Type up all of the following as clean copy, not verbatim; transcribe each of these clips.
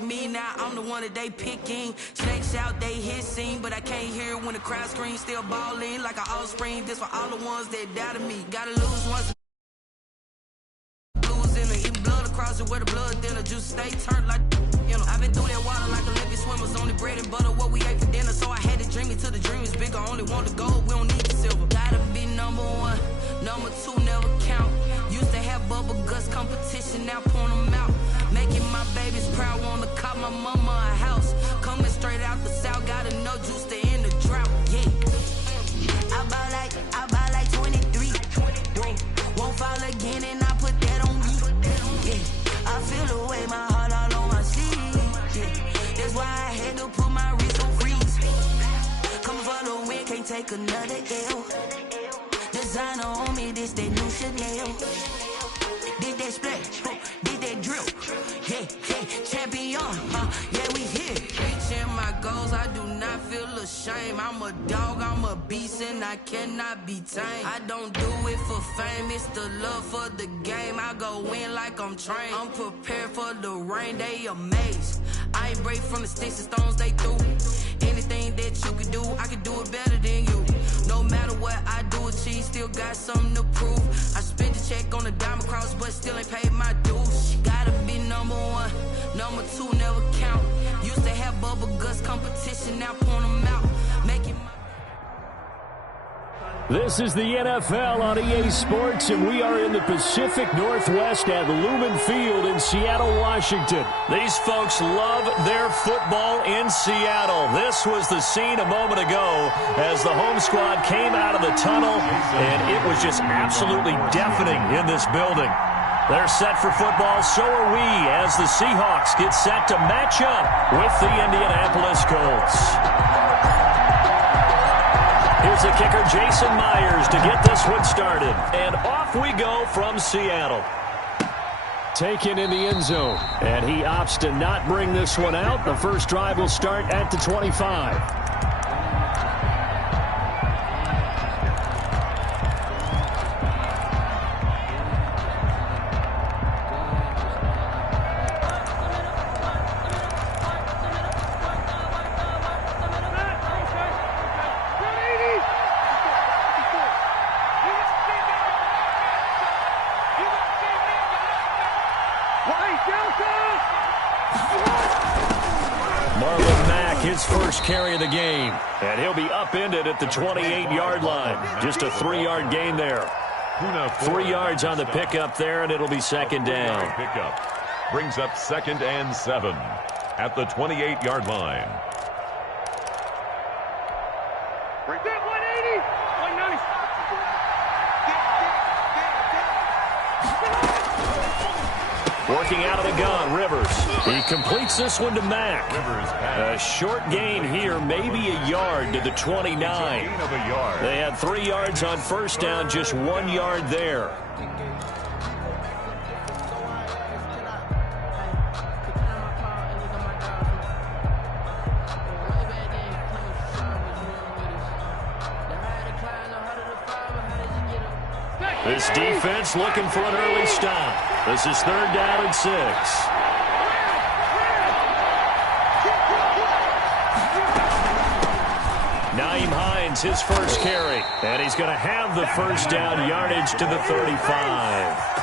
Me now, I'm the one that they picking. Snakes out, they hissing, but I can't hear when the crowd screams. Still balling like an offspring. This for all the ones that doubted me. Gotta lose once. Lose in the eating blood across it where the blood then the juice stay turned like. You know, I've been through that water like Olympic swimmers. Only bread and butter, what we ate for dinner. So I had to dream it till the dream is bigger. Only want the gold, we don't need the silver. Gotta be number one, number two never count. Used to have bubble guts competition, now point them out. Making my babies proud, wanna call my mama a house. Coming straight out the south, gotta know juice to end the drought. Yeah. I buy like 23. Won't fall again, and I put that on me. Yeah. I feel the way my heart all on my sleeve. Yeah. That's why I had to put my wrist on freeze. Coming for the win, can't take another L. Designer on me, this that new Chanel. Did that splash, did that drill. Yeah, champion, yeah, we here. Reaching my goals, I do not feel ashamed. I'm a dog, I'm a beast, and I cannot be tamed. I don't do it for fame, it's the love for the game. I go in like I'm trained. I'm prepared for the rain, they amazed. I ain't break from the sticks and stones they threw. Anything that you can do, I can do it better than you. No matter what I do, achieve, still got something to prove. I spent the check on the diamond cross, but still ain't paid my dues. Gotta be number one, number two never count. Used to have bubble guts competition, now point them out. Making my... This is the NFL on EA Sports, and we are in the Pacific Northwest at Lumen Field in Seattle, Washington. These folks love their football in Seattle. This was the scene a moment ago as the home squad came out of the tunnel, and it was just absolutely deafening in this building. They're set for football, so are we, as the Seahawks get set to match up with the Indianapolis Colts. Here's the kicker, Jason Myers, to get this one started. And off we go from Seattle. Taken in the end zone. And he opts to not bring this one out. The first drive will start at the 25. His first carry of the game, and he'll be upended at the 28-yard line. Just a 3-yard gain there. 3 yards on the pickup there, and it'll be second down. Pickup brings up 2nd and 7 at the 28-yard line. Working out of the gun, Rivers. He completes this one to Mack. A short gain here, maybe a yard to the 29. They had 3 yards on first down, just 1 yard there. This defense looking for an early stop. This is 3rd down and 6. Naeem Hines, his first carry. And he's going to have the first down, yardage to the 35.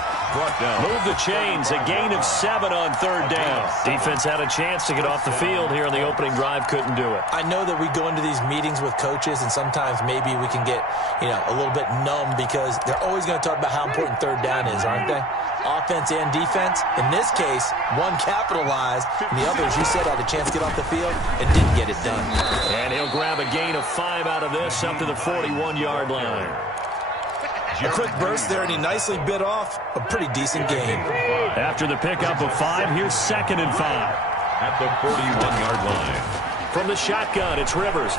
Move the chains, a gain of 7 on 3rd down. Defense had a chance to get off the field here in the opening drive, couldn't do it. I know that we go into these meetings with coaches, and sometimes maybe we can get, a little bit numb because they're always going to talk about how important 3rd down is, aren't they? Offense and defense. In this case, one capitalized, and the other, as you said, had a chance to get off the field and didn't get it done. And he'll grab a gain of 5 out of this up to the 41-yard line. A quick burst there, and he nicely bit off a pretty decent game. After the pickup of 5, here's 2nd and 5. At the 41-yard line. From the shotgun, it's Rivers.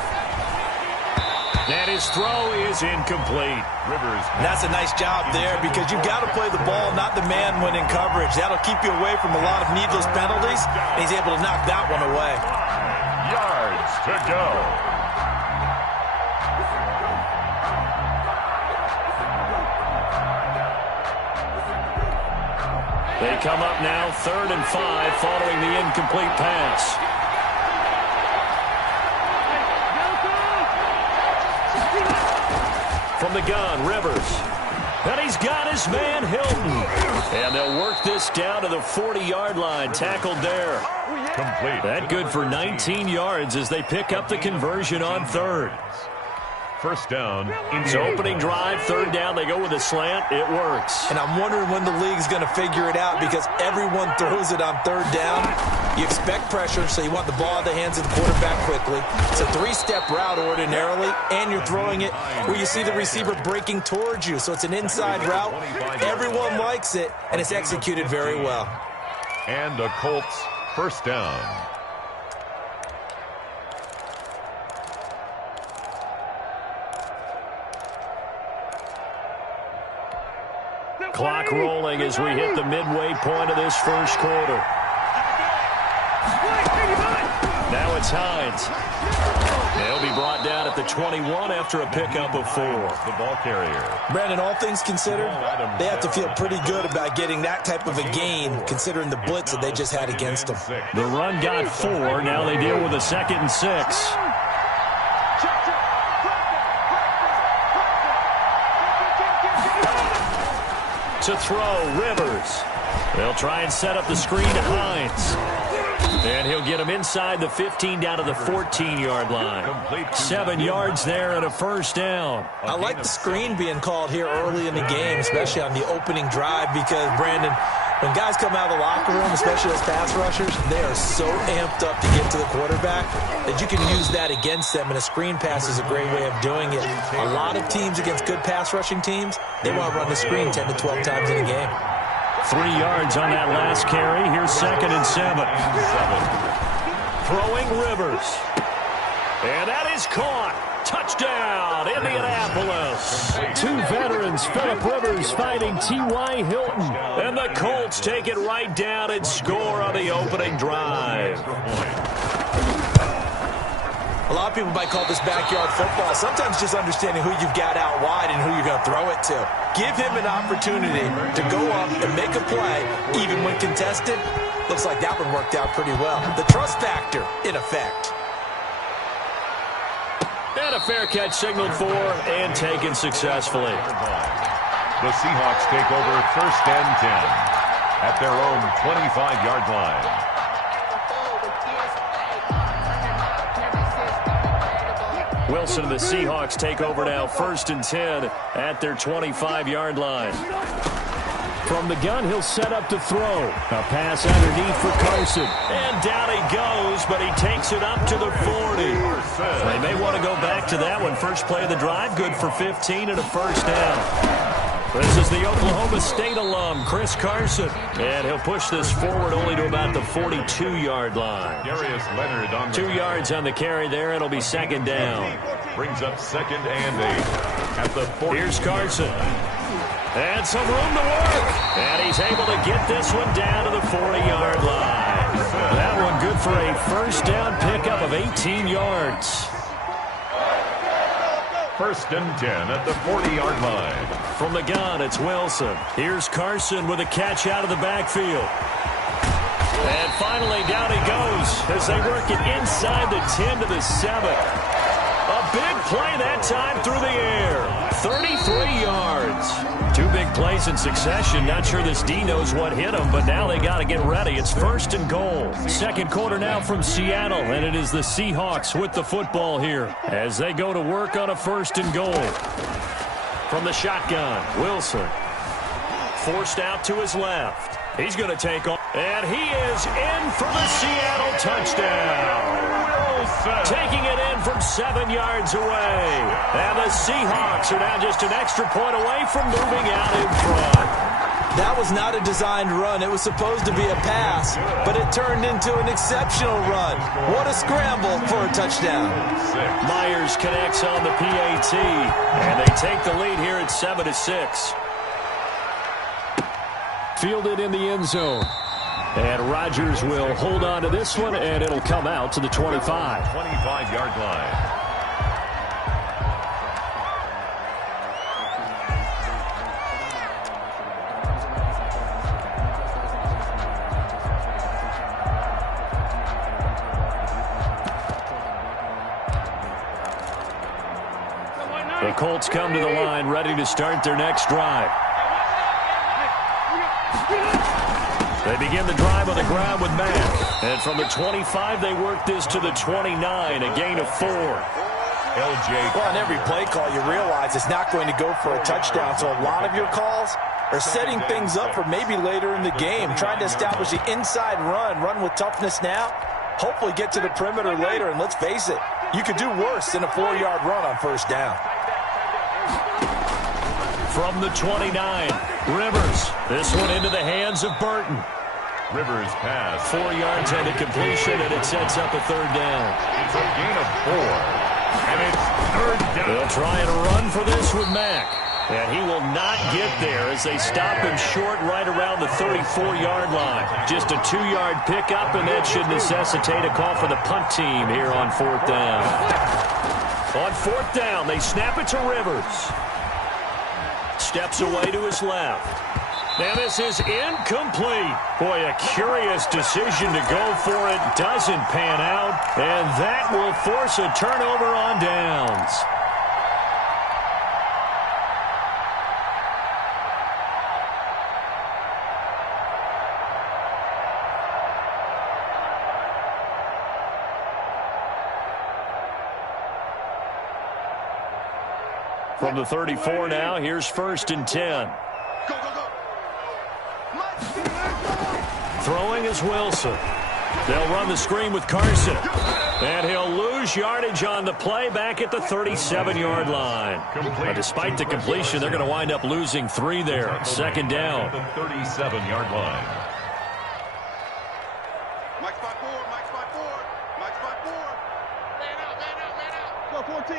And his throw is incomplete. Rivers. And that's a nice job there because you've got to play the ball, not the man when in coverage. That'll keep you away from a lot of needless penalties, and he's able to knock that one away. Yards to go. They come up now 3rd and 5 following the incomplete pass. From the gun, Rivers. And he's got his man, Hilton. And they'll work this down to the 40-yard line. Tackled there. Complete. That good for 19 yards as they pick up the conversion on 3rd. First down. It's opening drive, 3rd down. They go with a slant. It works. And I'm wondering when the league's going to figure it out because everyone throws it on 3rd down. You expect pressure, so you want the ball in the hands of the quarterback quickly. It's a 3-step route ordinarily, and you're throwing it where you see the receiver breaking towards you. So it's an inside route. Everyone likes it, and it's executed very well. And a Colts first down. Clock rolling as we hit the midway point of this first quarter. Now it's Hines. They'll be brought down at the 21 after a pickup of 4. The ball carrier. Brandon, all things considered, they have to feel pretty good about getting that type of a gain considering the blitz that they just had against them. The run got 4. Now they deal with a 2nd and 6. To throw, Rivers. They'll try and set up the screen to Hines. And he'll get him inside the 15 down to the 14-yard line. 7 yards there and a first down. I like the screen being called here early in the game, especially on the opening drive because, Brandon, when guys come out of the locker room, especially those pass rushers, they are so amped up to get to the quarterback that you can use that against them, and a screen pass is a great way of doing it. A lot of teams against good pass rushing teams, they want to run the screen 10 to 12 times in a game. 3 yards on that last carry. Here's 2nd and 7. Throwing Rivers. And that is caught. Touchdown, Indianapolis. 2 veterans, Phillip Rivers fighting T.Y. Hilton. And the Colts take it right down and score on the opening drive. A lot of people might call this backyard football. Sometimes just understanding who you've got out wide and who you're going to throw it to. Give him an opportunity to go up and make a play, even when contested. Looks like that one worked out pretty well. The trust factor, in effect. And a fair catch signaled for and taken successfully. The Seahawks take over 1st and 10 at their own 25-yard line. Wilson and the Seahawks take over now 1st and 10 at their 25-yard line. From the gun, he'll set up to throw. A pass underneath for Carson. And down he goes, but he takes it up to the 40. They may want to go back to that one. First play of the drive, good for 15 and a first down. This is the Oklahoma State alum, Chris Carson. And he'll push this forward only to about the 42-yard line. Darius Leonard on 2 yards on the carry there. It'll be 2nd down. Brings up 2nd and 8 at the 40. Here's Carson. And some room to work. And he's able to get this one down to the 40-yard line. That one good for a first down pickup of 18 yards. 1st and 10 at the 40-yard line. From the gun, it's Wilson. Here's Carson with a catch out of the backfield. And finally, down he goes as they work it inside the 10 to the 7. A big play that time through the air. 33 yards. 2 big plays in succession. Not sure this D knows what hit him, but now they got to get ready. It's 1st and goal. Second quarter now from Seattle, and it is the Seahawks with the football here as they go to work on a 1st and goal. From the shotgun, Wilson. Forced out to his left. He's going to take off. And he is in for the Seattle touchdown. Taking it in from 7 yards away. And the Seahawks are now just an extra point away from moving out in front. That was not a designed run. It was supposed to be a pass, but it turned into an exceptional run. What a scramble for a touchdown. Myers connects on the PAT, and they take the lead here at 7-6. Fielded in the end zone. And Rodgers will hold on to this one, and it'll come out to the 25. 25-yard line. The Colts come to the line, ready to start their next drive. They begin the drive on the ground with Mack. And from the 25, they work this to the 29, a gain of 4. LJ. Well, on every play call, you realize it's not going to go for a touchdown. So a lot of your calls are setting things up for maybe later in the game, trying to establish the inside run with toughness now, hopefully get to the perimeter later. And let's face it, you could do worse than a 4-yard run on first down. From the 29, Rivers. This one into the hands of Burton. Rivers pass. 4 yards on the completion, and it sets up a third down. It's a gain of 4. And it's third down. They'll try and run for this with Mack. And he will not get there as they stop him short right around the 34-yard line. Just a 2-yard pickup, and that should necessitate a call for the punt team here on fourth down. On fourth down, they snap it to Rivers. Steps away to his left. Now this is incomplete. Boy, a curious decision to go for it. Doesn't pan out. And that will force a turnover on downs. From the 34 now, here's 1st and 10. Throwing is Wilson. They'll run the screen with Carson. And he'll lose yardage on the play back at the 37-yard line. Despite the completion, they're going to wind up losing 3 there. 2nd down. The 37-yard line. Mike spot 4, Mike spot 4, Mike spot 4. Man out. Go 14.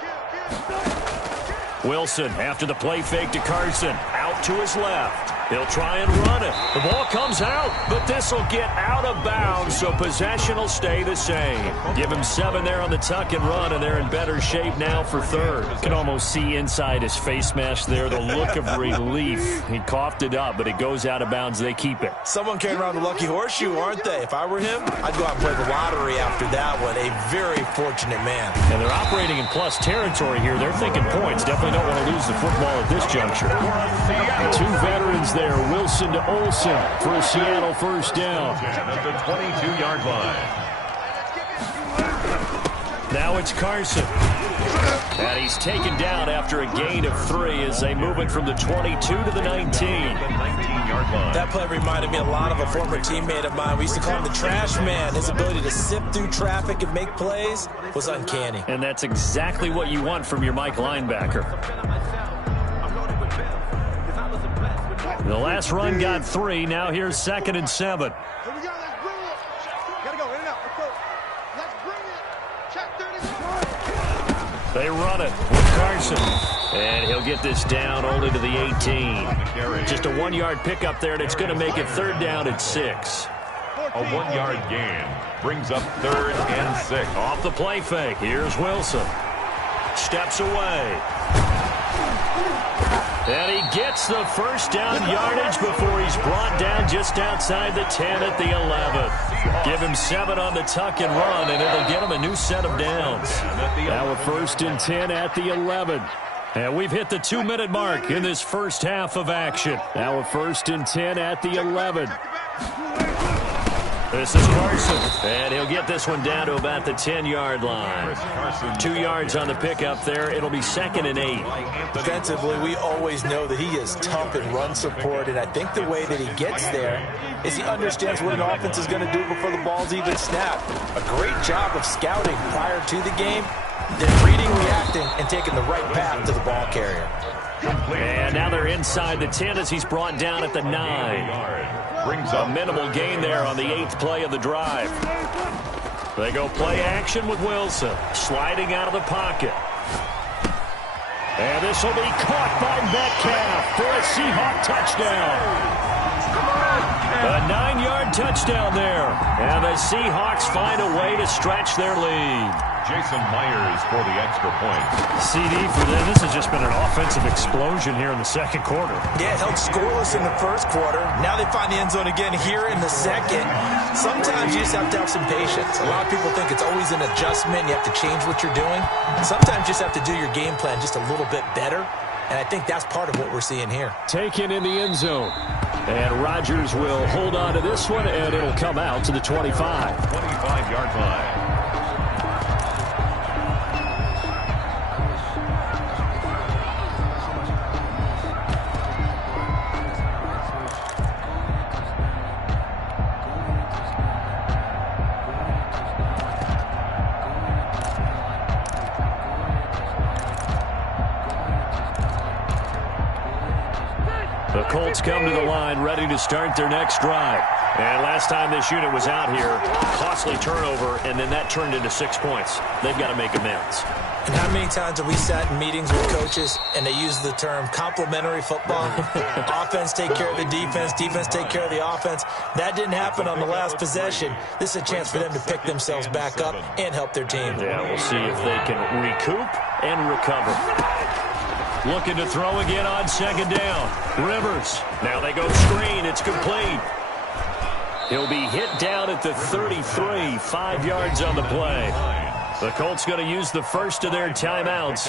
Kill. Wilson after the play fake to Carson. Out to his left. He'll try and run it. The ball comes out, but this will get out of bounds, so possession will stay the same. Give him 7 there on the tuck and run, and they're in better shape now for third. You can almost see inside his face mask there the look of relief. He coughed it up, but it goes out of bounds. They keep it. Someone came around the lucky horseshoe, aren't they? If I were him, I'd go out and play the lottery after that one. A very fortunate man. And they're operating in plus territory here. They're thinking points. Definitely don't want to lose the football at this juncture. 2 veterans there, Wilson to Olsen for a Seattle first down. At the 22-yard line. Now it's Carson. And he's taken down after a gain of 3 as they move it from the 22 to the 19. The 19-yard line. That play reminded me a lot of a former teammate of mine. We used to call him the trash man. His ability to sift through traffic and make plays was uncanny. And that's exactly what you want from your Mike linebacker. The last run got 3. Now here's 2nd and 7. Here we go. Let's bring it. Gotta go. In and out. Let's go. Let's bring it. Check 30. They run it with Carson. And he'll get this down only to the 18. Just a 1-yard pickup there, and it's going to make it 3rd down at 6. A 1-yard gain brings up 3rd and 6. Off the play fake. Here's Wilson. Steps away. And he gets the first down yardage before he's brought down just outside the 10 at the 11. Give him 7 on the tuck and run, and it'll get him a new set of downs. Now a 1st and 10 at the 11. And we've hit the 2-minute mark in this first half of action. Now a 1st and 10 at the 11. This is Carson, and he'll get this one down to about the 10-yard line. 2 yards on the pickup there. It'll be 2nd and 8. Defensively, we always know that he is tough in run support, and I think the way that he gets there is he understands what an offense is going to do before the ball's even snapped. A great job of scouting prior to the game, then reading, reacting, and taking the right path to the ball carrier. And now they're inside the 10 as he's brought down at the 9. Brings A up minimal gain there on the 8th play of the drive. They go play action with Wilson, sliding out of the pocket. And this will be caught by Metcalf for a Seahawk touchdown. A 9-yard touchdown there. And the Seahawks find a way to stretch their lead. Jason Myers for the extra point. CD for them. This has just been an offensive explosion here in the second quarter. Yeah, held scoreless in the first quarter. Now they find the end zone again here in the second. Sometimes you just have to have some patience. A lot of people think it's always an adjustment. You have to change what you're doing. Sometimes you just have to do your game plan just a little bit better. And I think that's part of what we're seeing here. Taken in the end zone. And Rodgers will hold on to this one, and it'll come out to the 25. 25-yard line. The Colts come to the line, ready to start their next drive. And last time this unit was out here, costly turnover, and then that turned into 6 points. They've got to make amends. And how many times have we sat in meetings with coaches and they use the term complementary football? Offense take care of the defense, defense take care of the offense. That didn't happen on the last possession. This is a chance for them to pick themselves back up and help their team. Yeah, we'll see if they can recoup and recover. Looking to throw again on second down. Rivers. Now they go screen. It's complete. He'll be hit down at the 33, 5 yards on the play. The Colts going to use the first of their timeouts,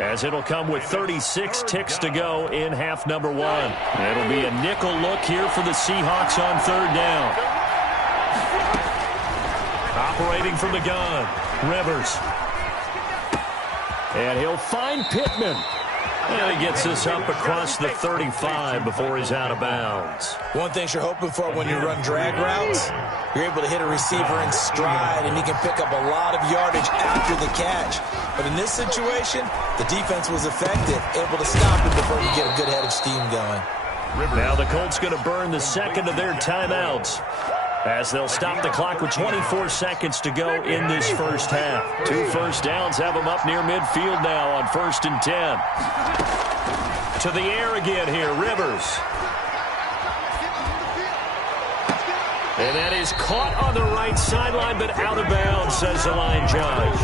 as it'll come with 36 ticks to go in half number one. It'll be a nickel look here for the Seahawks on third down. Operating from the gun, Rivers. And he'll find Pittman. And he gets this up across the 35 before he's out of bounds. One thing you're hoping for when you run drag routes, you're able to hit a receiver in stride, and he can pick up a lot of yardage after the catch. But in this situation, the defense was effective, able to stop him before he get a good head of steam going. Now the Colts going to burn the second of their timeouts, as they'll stop the clock with 24 seconds to go in this first half. 2 first downs have them up near midfield now on 1st and 10. To the air again here, Rivers. And that is caught on the right sideline, but out of bounds, says the line judge.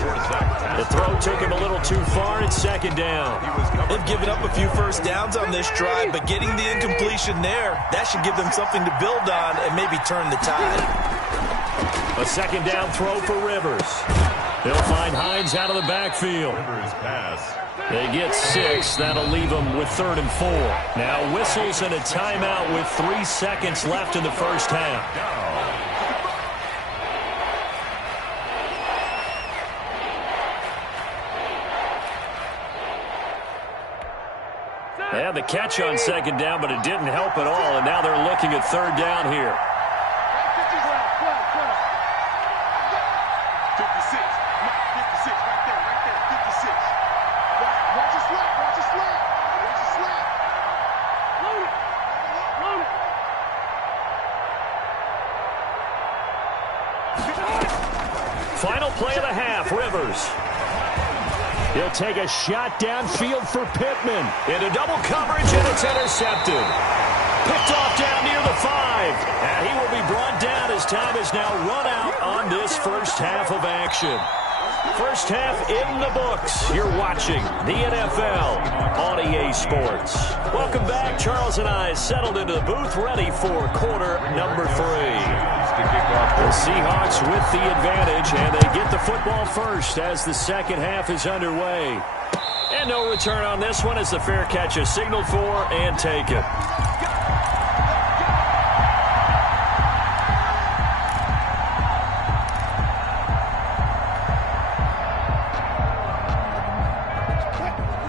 The throw took him a little too far. It's second down. They've given up a few first downs on this drive, but getting the incompletion there, that should give them something to build on and maybe turn the tide. A second down throw for Rivers. They'll find Hines out of the backfield. Rivers pass. They get 6. That'll leave them with 3rd and 4. Now whistles and a timeout with 3 seconds left in the first half. They had the catch on second down, but it didn't help at all, and now they're looking at third down here. 56, right there, 56. Watch your slap, watch your slap. Load it. Final play of the half, Rivers. He'll take a shot downfield for Pittman. Into double coverage, and it's intercepted. Picked off down near the 5. And he will be brought down as time is now run out on this first half of action. First half in the books. You're watching the NFL on EA Sports. Welcome back. Charles and I settled into the booth, ready for quarter number 3. The Seahawks with the advantage, and they get the football first as the second half is underway. And no return on this one as the fair catch is signaled for and taken.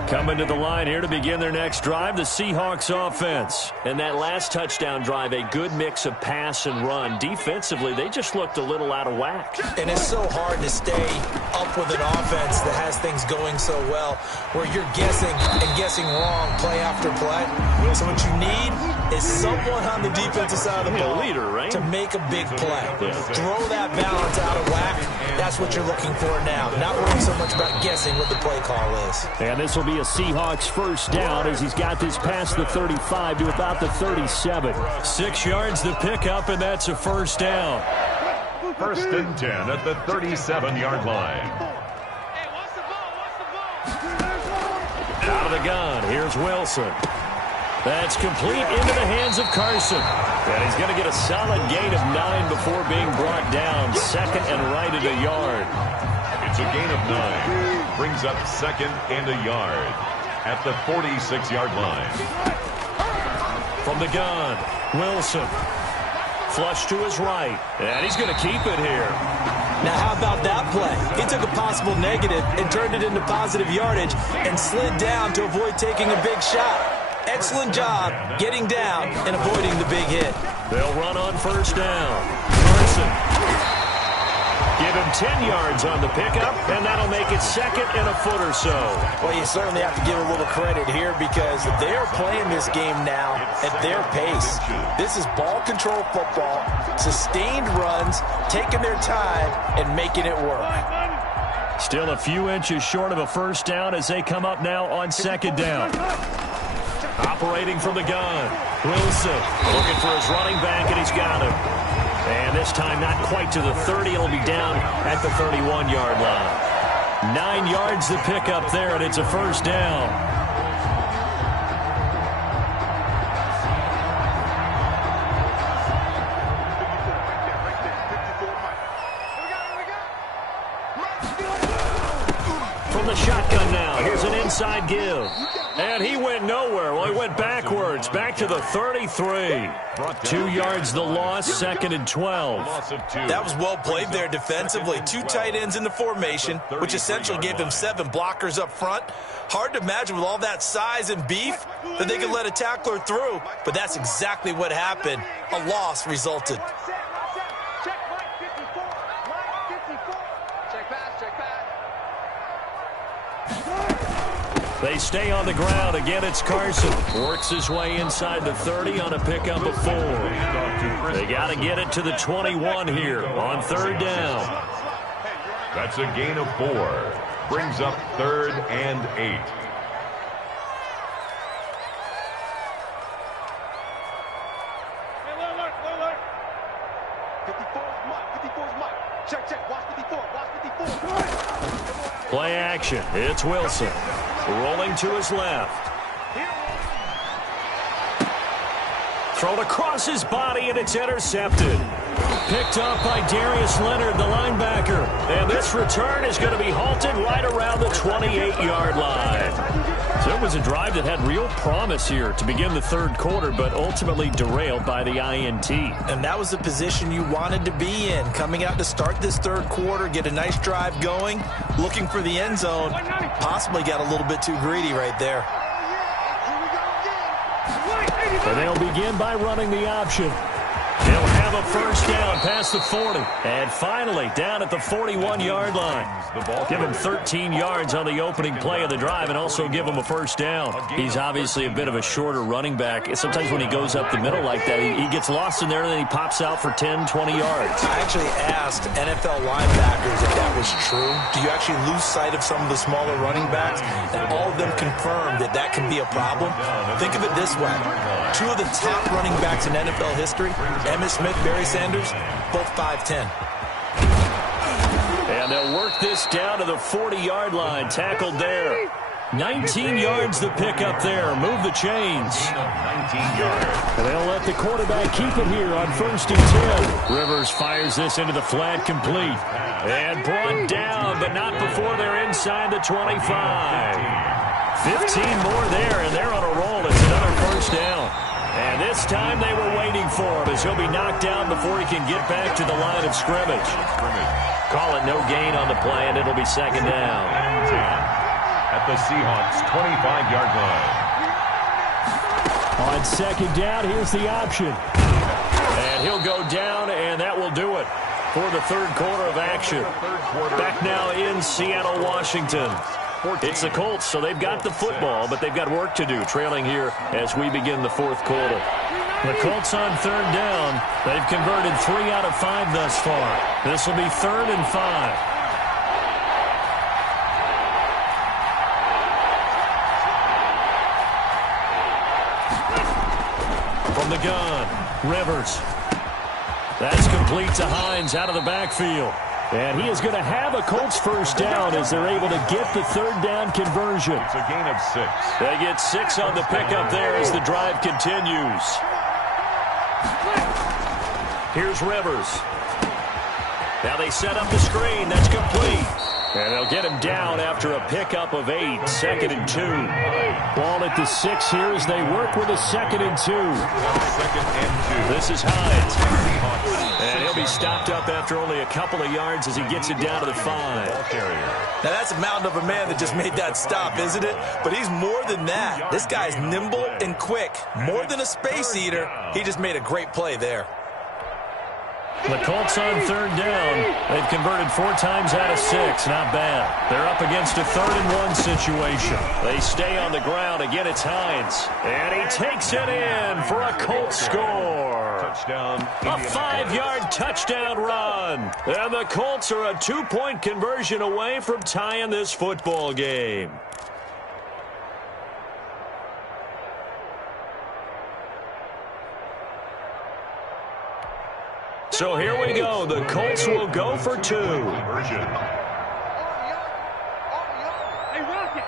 Coming to the line here to begin their next drive, the Seahawks offense. And that last touchdown drive, a good mix of pass and run. Defensively, they just looked a little out of whack. And it's so hard to stay up with an offense that has things going so well, where you're guessing and guessing wrong play after play. So what you need is someone on the defensive side of the ball leader, right? to make a big play. Throw that balance out of whack. That's what you're looking for now. Not worrying so much about guessing what the play call is. And this will be a Seahawks first down as he's got this past the 35 to about the 37. 6 yards to pick up, and that's a first down. First and 10 at the 37-yard line. Out of the gun, here's Wilson. That's complete into the hands of Carson. And he's going to get a solid gain of 9 before being brought down. Second and right at a yard. It's a gain of 9. Brings up second and a yard at the 46-yard line. From the gun, Wilson. Flush to his right. And he's going to keep it here. Now, how about that play? He took a possible negative and turned it into positive yardage and slid down to avoid taking a big shot. Excellent job getting down and avoiding the big hit. They'll run on first down. Carson. Give him 10 yards on the pickup, and that'll make it second and a foot or so. Well, you certainly have to give a little credit here because they're playing this game now at their pace. This is ball control football, sustained runs, taking their time, and making it work. Still a few inches short of a first down as they come up now on second down. Operating from the gun, Wilson looking for his running back, and he's got him. And this time not quite to the 30. It'll be down at the 31-yard line. 9 yards to pick up there, and it's a first down. From the shotgun now, here's an inside give. And he went nowhere. Well, he went backwards, back to the 33. 2 yards the loss, second and 12. That was well played there defensively. 2 tight ends in the formation, which essentially gave them 7 blockers up front. Hard to imagine with all that size and beef that they could let a tackler through, but that's exactly what happened. A loss resulted. They stay on the ground. Again, it's Carson. Works his way inside the 30 on a pickup of 4. They got to get it to the 21 here on third down. That's a gain of 4. Brings up third and 8. Play action. It's Wilson. Rolling to his left. Thrown across his body, and it's intercepted. Picked up by Darius Leonard, the linebacker. And this return is going to be halted right around the 28-yard line. So it was a drive that had real promise here to begin the third quarter, but ultimately derailed by the INT. And that was the position you wanted to be in. Coming out to start this third quarter, get a nice drive going, looking for the end zone. Possibly got a little bit too greedy right there. And they'll begin by running the option. They'll have a first down past the 40. And finally, down at the 41-yard line. Give him 13 yards on the opening play of the drive and also give him a first down. He's obviously a bit of a shorter running back. Sometimes when he goes up the middle like that, he gets lost in there and then he pops out for 10, 20 yards. I actually asked NFL linebackers if that was true. Do you actually lose sight of some of the smaller running backs? And all of them confirmed that that can be a problem. Think of it this way. 2 of the top running backs in NFL history, Emmitt Smith, Barry Sanders, both 5'10". And they'll work this down to the 40-yard line. Tackled there. 19 yards to pick up there. Move the chains. 19 yards. And they'll let the quarterback keep it here on first and 10. Rivers fires this into the flat, complete. And brought down, but not before they're inside the 25. 15 more there, and they're on a roll. It's another first down. And this time they were waiting for him as he'll be knocked down before he can get back to the line of scrimmage. Call it no gain on the play, and it'll be second down. At the Seahawks' 25-yard line. On second down, here's the option. And he'll go down, and that will do it for the third quarter of action. Back now in Seattle, Washington. It's the Colts, so they've got the football, but they've got work to do, trailing here as we begin the fourth quarter. The Colts on third down. They've converted 3 out of 5 thus far. This will be 3rd and 5. From the gun, Rivers. That's complete to Hines out of the backfield. And he is going to have a Colts first down as they're able to get the third down conversion. It's a gain of 6. They get 6 on the pickup there as the drive continues. Here's Rivers. Now they set up the screen. That's complete. And they'll get him down after a pickup of 8. 2nd and 2. Ball at the 6 here as they work with a 2nd and 2. 2nd and 2. This is Hines. And he'll be stopped up after only a couple of yards as he gets it down to the 5. Now that's a mountain of a man that just made that stop, isn't it? But he's more than that. This guy's nimble and quick. More than a space eater. He just made a great play there. The Colts on third down. They've converted 4 times out of 6. Not bad. They're up against a 3rd and 1 situation. They stay on the ground. Again, it's Hines. And he takes it in for a Colts score. Touchdown. A 5-yard touchdown run. And the Colts are a 2-point conversion away from tying this football game. So here we go. The Colts will go for 2. Conversion. Hey, Rocket.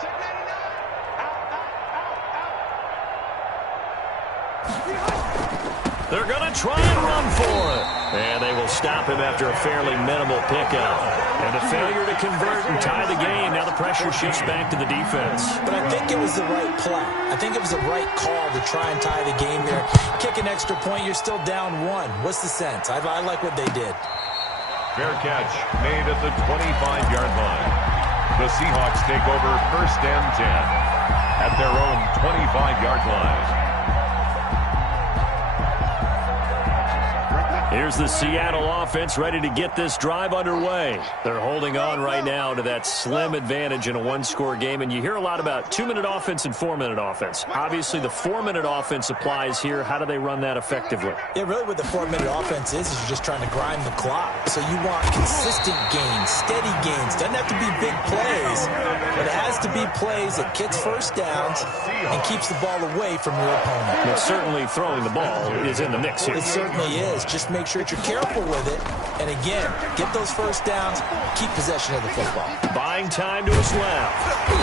Check 99. They're going to try and run for it. And they will stop him after a fairly minimal pickup. And a failure to convert and tie the game. Now the pressure shifts back to the defense. But I think it was the right play. I think it was the right call to try and tie the game there. Kick an extra point, you're still down 1. What's the sense? I like what they did. Fair catch made at the 25-yard line. The Seahawks take over 1st and 10 at their own 25-yard line. Here's the Seattle offense ready to get this drive underway. They're holding on right now to that slim advantage in a 1-score game. And you hear a lot about 2-minute offense and 4-minute offense. Obviously, the 4-minute offense applies here. How do they run that effectively? Yeah, really what the 4-minute offense is you're just trying to grind the clock. So you want consistent gains, steady gains. Doesn't have to be big plays, but it has to be plays that gets first downs and keeps the ball away from your opponent. But certainly throwing the ball is in the mix here. It certainly is. Just make sure that you're careful with it. And again, get those first downs, keep possession of the football. Buying time to his left.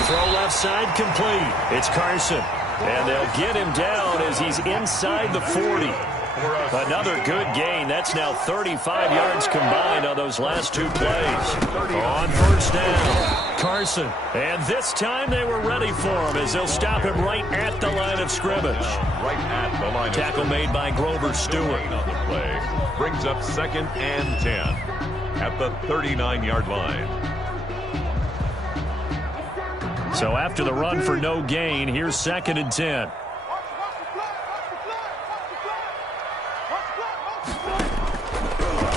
Throw left side complete. It's Carson. And they'll get him down as he's inside the 40. Another good gain. That's now 35 yards combined on those last 2 plays. On first down, Carson. And this time they were ready for him as they'll stop him right at the line of scrimmage. Right at the line. Tackle made by Grover Stewart. On the play. Brings up 2nd and 10 at the 39-yard line. So after the run for no gain, here's 2nd and 10.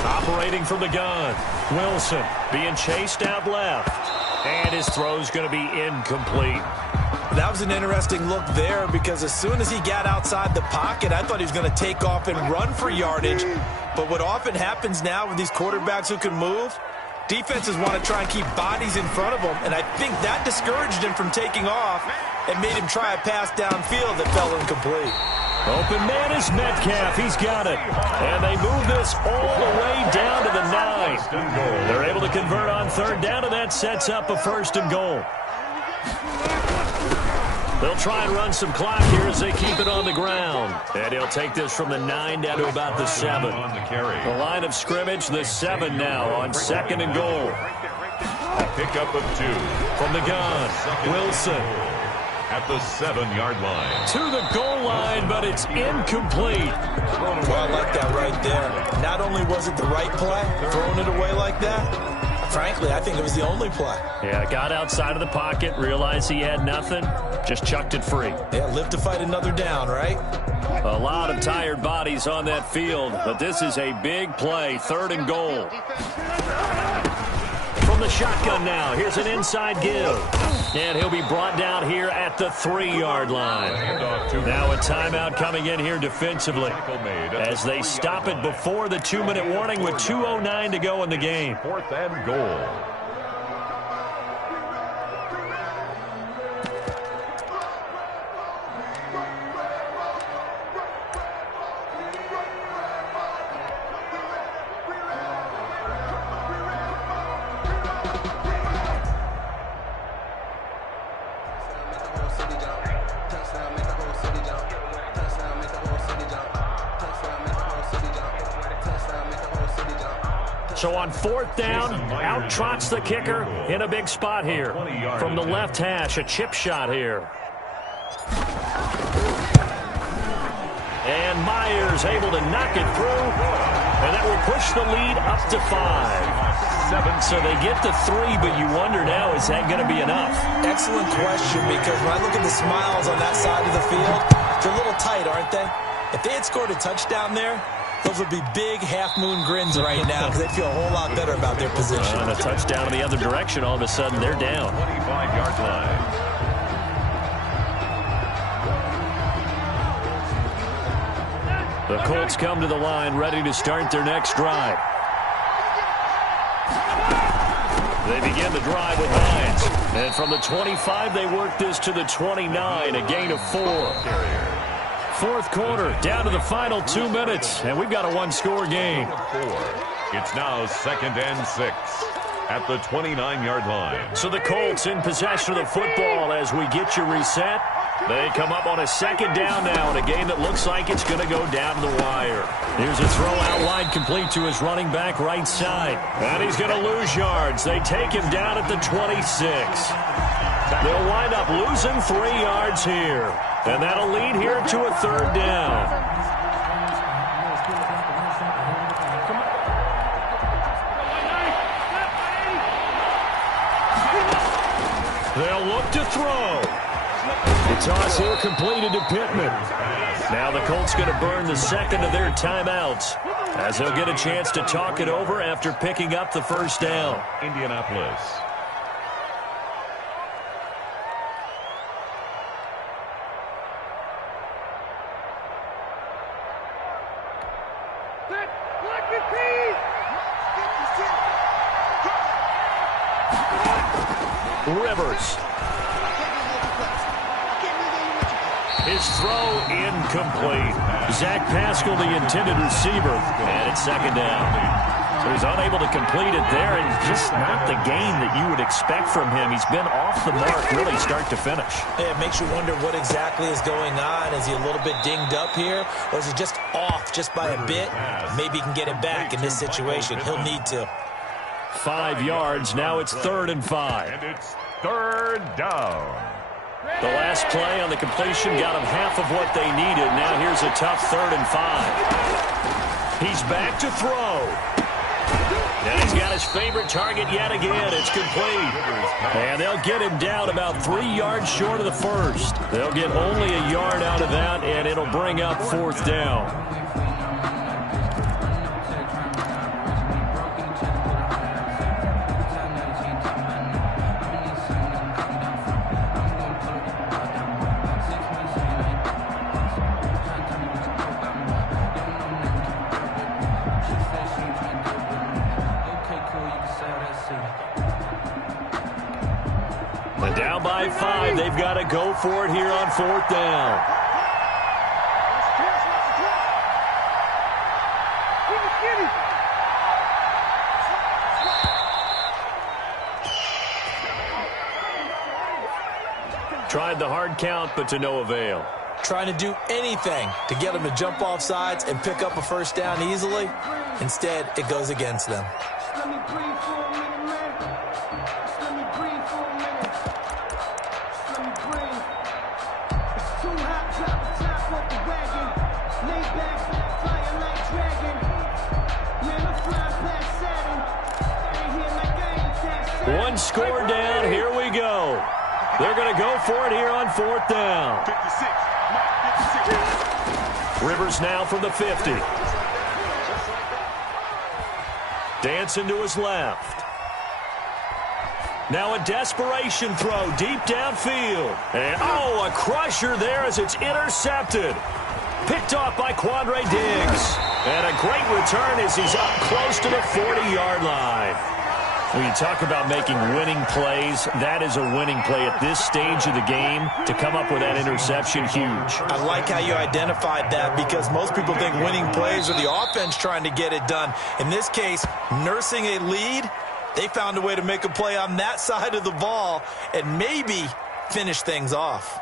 Operating from the gun, Wilson being chased out left. And his throw's going to be incomplete. That was an interesting look there because as soon as he got outside the pocket, I thought he was going to take off and run for yardage. But what often happens now with these quarterbacks who can move, defenses want to try and keep bodies in front of them, and I think that discouraged him from taking off and made him try a pass downfield that fell incomplete. Open man is Metcalf. He's got it. And they move this all the way down to the 9. They're able to convert on third down, and that sets up a 1st and goal. They'll try and run some clock here as they keep it on the ground. And he'll take this from the 9 down to about the 7. The line of scrimmage, the 7 now on 2nd and goal. A pickup of 2. From the gun, Wilson. At the 7-yard line. To the goal line, but it's incomplete. Well, I like that right there. Not only was it the right play, throwing it away like that, frankly, I think it was the only play. Yeah, got outside of the pocket, realized he had nothing, just chucked it free. Yeah, live to fight another down, right? A lot of tired bodies on that field, but this is a big play, 3rd and goal. from the shotgun now. Here's an inside give. And he'll be brought down here at the 3-yard line. Now a timeout coming in here defensively as they stop it before the 2-minute warning with 2:09 to go in the game. 4th and goal. So on 4th down, out trots the kicker in a big spot here. From the left hash, a chip shot here. And Myers able to knock it through. And that will push the lead up to 5. So they get to 3, but you wonder now, is that going to be enough? Excellent question, because when I look at the smiles on that side of the field, they're a little tight, aren't they? If they had scored a touchdown there, those would be big half-moon grins right now because they'd feel a whole lot better about their position. And a touchdown in the other direction, all of a sudden they're down. 25-yard line. The Colts come to the line ready to start their next drive. They begin the drive with Hines. And from the 25, they work this to the 29, a gain of 4. 4th quarter, down to the final 2 minutes, and we've got a 1-score game. It's now 2nd and 6 at the 29-yard line. So the Colts in possession of the football as we get you reset. They come up on a 2nd down now in a game that looks like it's going to go down the wire. Here's a throw out wide complete to his running back right side. And he's going to lose yards. They take him down at the 26. They'll wind up losing 3 yards here. And that'll lead here to a 3rd down. They'll look to throw. The toss here completed to Pittman. Now the Colts going to burn the 2nd of their timeouts as they'll get a chance to talk it over after picking up the 1st down. Indianapolis. Rivers. His throw incomplete. Zach Pascal, the intended receiver, and it's 2nd down. So he's unable to complete it there, and just not the game that you would expect from him. He's been off the mark really start to finish. Yeah, it makes you wonder what exactly is going on. Is he a little bit dinged up here, or is he just off just by a bit? Maybe he can get it back in this situation. He'll need to. 5 yards. Now it's 3rd and 5. And it's 3rd down. The last play on the completion got them half of what they needed. Now here's a tough 3rd and 5. He's back to throw. And he's got his favorite target yet again. It's complete. And they'll get him down about 3 yards short of the 1st. They'll get only a yard out of that, and it'll bring up 4th down. Down by 5. They've got to go for it here on 4th down. Tried the hard count, but to no avail. Trying to do anything to get them to jump off sides and pick up a 1st down easily. Instead, it goes against them. One score down. Here we go. They're going to go for it here on 4th down. 56. Rivers now from the 50. Dancing to his left. Now a desperation throw deep downfield. And, a crusher there as it's intercepted. Picked off by Quandre Diggs. And a great return as he's up close to the 40-yard line. When you talk about making winning plays, that is a winning play at this stage of the game. To come up with that interception, huge. I like how you identified that because most people think winning plays are the offense trying to get it done. In this case, nursing a lead, they found a way to make a play on that side of the ball and maybe finish things off.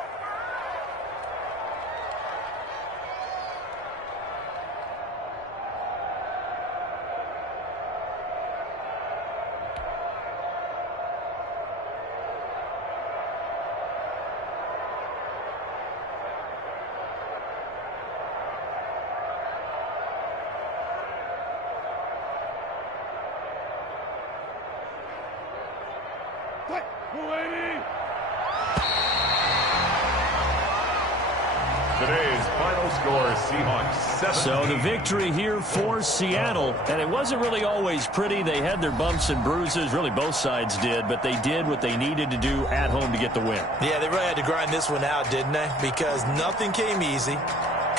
Today's final score, Seahawks 7. So the victory here for Seattle, and it wasn't really always pretty. They had their bumps and bruises, really both sides did, but they did what they needed to do at home to get the win. Yeah, they really had to grind this one out, didn't they? Because nothing came easy.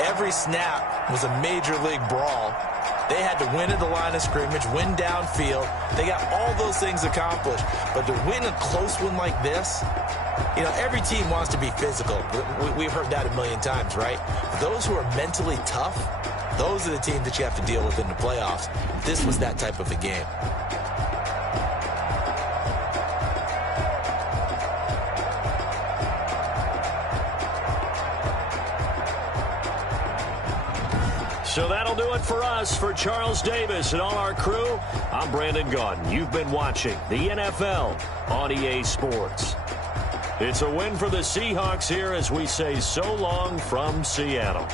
Every snap was a major league brawl. They had to win at the line of scrimmage, win downfield. They got all those things accomplished. But to win a close one like this, you know, every team wants to be physical. We've heard that a million times, right? Those who are mentally tough, those are the teams that you have to deal with in the playoffs. This was that type of a game. So that'll do it for us. For Charles Davis and all our crew, I'm Brandon Gaudin. You've been watching the NFL on EA Sports. It's a win for the Seahawks here as we say so long from Seattle.